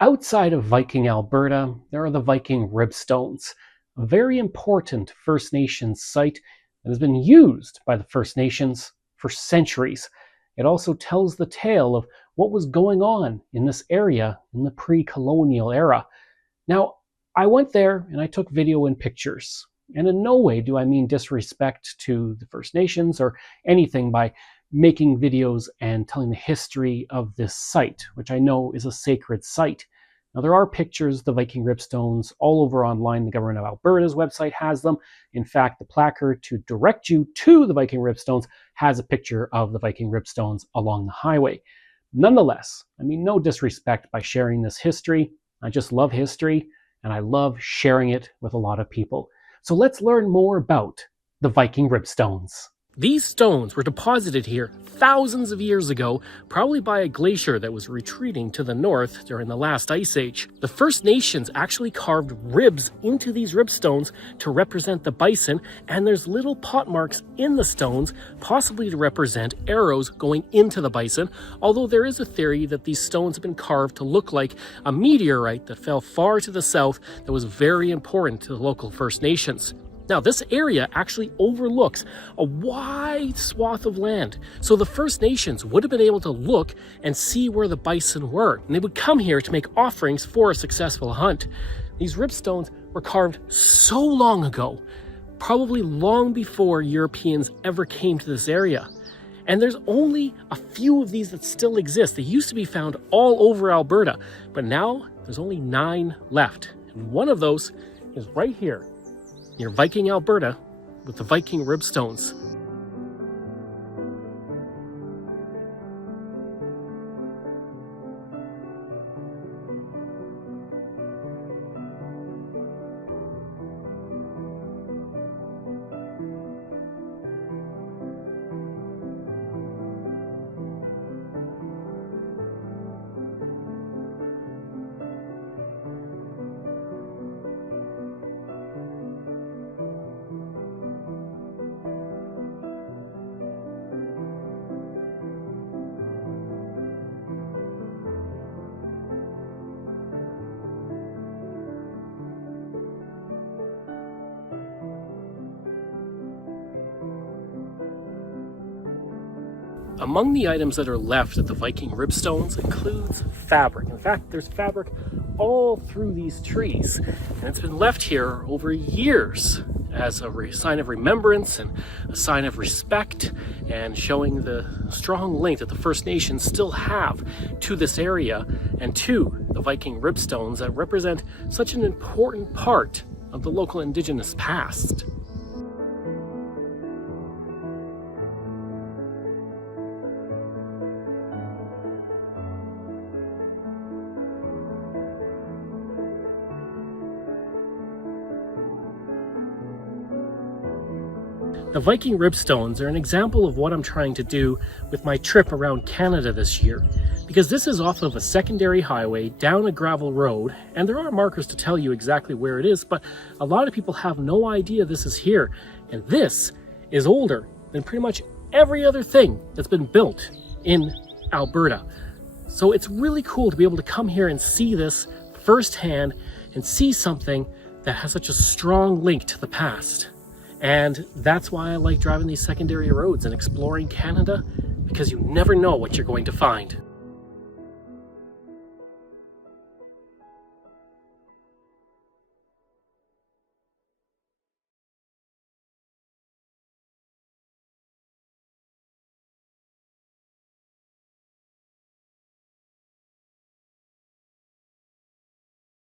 Outside of Viking Alberta, there are the Viking Ribstones, a very important First Nations site that has been used by the First Nations for centuries. It also tells the tale of what was going on in this area in the pre-colonial era. Now, I went there and I took video and pictures. And in no way do I mean disrespect to the First Nations or anything by making videos and telling the history of this site, which I know is a sacred site. Now, there are pictures of the Viking Ribstones all over online. The government of Alberta's website has them. In fact, the placard to direct you to the Viking Ribstones has a picture of the Viking Ribstones along the highway. Nonetheless, I mean no disrespect by sharing this history. I just love history, and I love sharing it with a lot of people. So let's learn more about the Viking Ribstones. These stones were deposited here thousands of years ago, probably by a glacier that was retreating to the north during the last ice age. The First Nations actually carved ribs into these ribstones to represent the bison, and there's little pot marks in the stones, possibly to represent arrows going into the bison, although there is a theory that these stones have been carved to look like a meteorite that fell far to the south that was very important to the local First Nations. Now, this area actually overlooks a wide swath of land, so the First Nations would have been able to look and see where the bison were, and they would come here to make offerings for a successful hunt. These ribstones were carved so long ago, probably long before Europeans ever came to this area. And there's only a few of these that still exist. They used to be found all over Alberta, but now there's only 9 left. And one of those is right here, near Viking, Alberta, with the Viking Ribstones. Among the items that are left at the Viking Ribstones includes fabric. In fact, there's fabric all through these trees, and it's been left here over years as a sign of remembrance and a sign of respect, and showing the strong link that the First Nations still have to this area and to the Viking Ribstones that represent such an important part of the local Indigenous past. The Viking Ribstones are an example of what I'm trying to do with my trip around Canada this year, because this is off of a secondary highway down a gravel road, and there are markers to tell you exactly where it is, but a lot of people have no idea this is here, and this is older than pretty much every other thing that's been built in Alberta. So it's really cool to be able to come here and see this firsthand and see something that has such a strong link to the past. And that's why I like driving these secondary roads and exploring Canada, because you never know what you're going to find.